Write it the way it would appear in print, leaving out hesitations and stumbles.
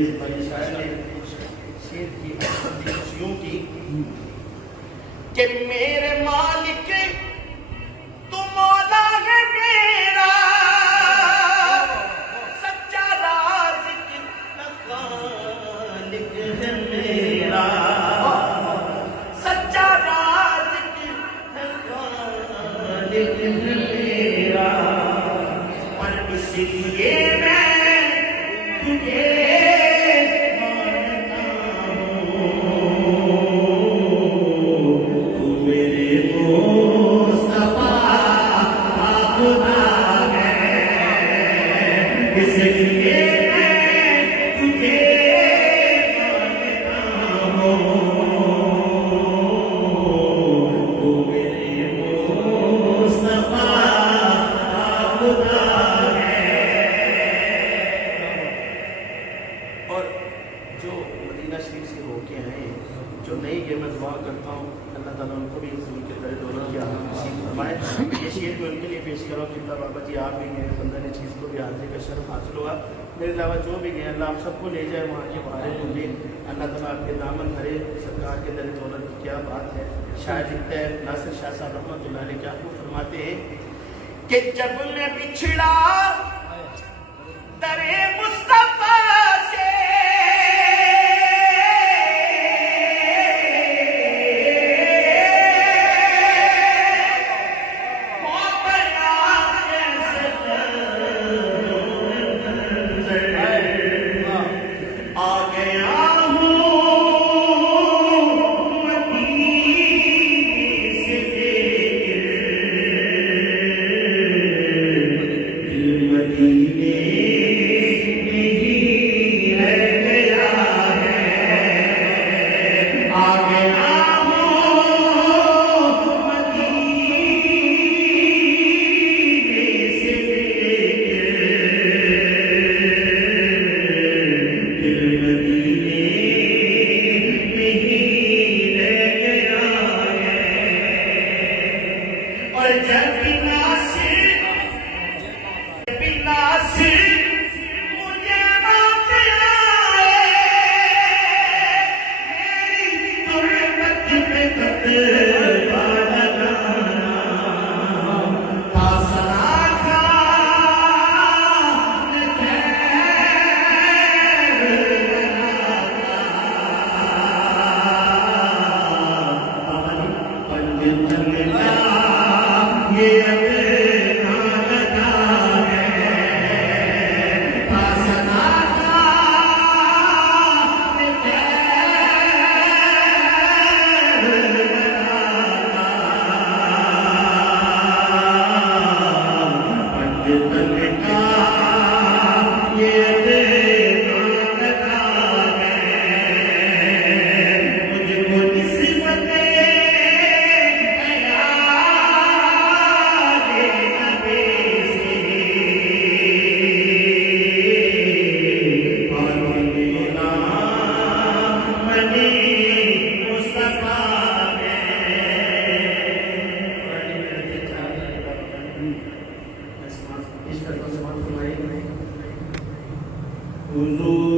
भाई शायर ने शेर की खुशियों की कि मेरे मालिक तू मौला है मेरा, सच्चा राज़िक़ खालिक है मेरा, सच्चा राज़िक़ खालिक है मेरा। और इसलिए मैं तुझे जो नहीं है, मैं दुआ करता हूँ अल्लाह ताला उनको भी उनके दर दौलत की नसीब फरमाए। ये शेर भी उनके लिए पेश करो कि बाबा जी आप भी गए, 15 चीज़ को भी हाजिर का शर्फ हासिल हुआ। मेरे अलावा जो भी गए अल्लाह आप सबको ले जाए वहाँ के बाहर होंगे। अल्लाह ताला आपके दामन भरे, सरकार के दर दौलत की क्या बात है। शायद लिखता है नासिर शाह साहब रहमतुल्लाह अलैह क्या आपको फरमाते हैं कि जब मैं बिछड़ा दरे मुस्तफा से हुजूर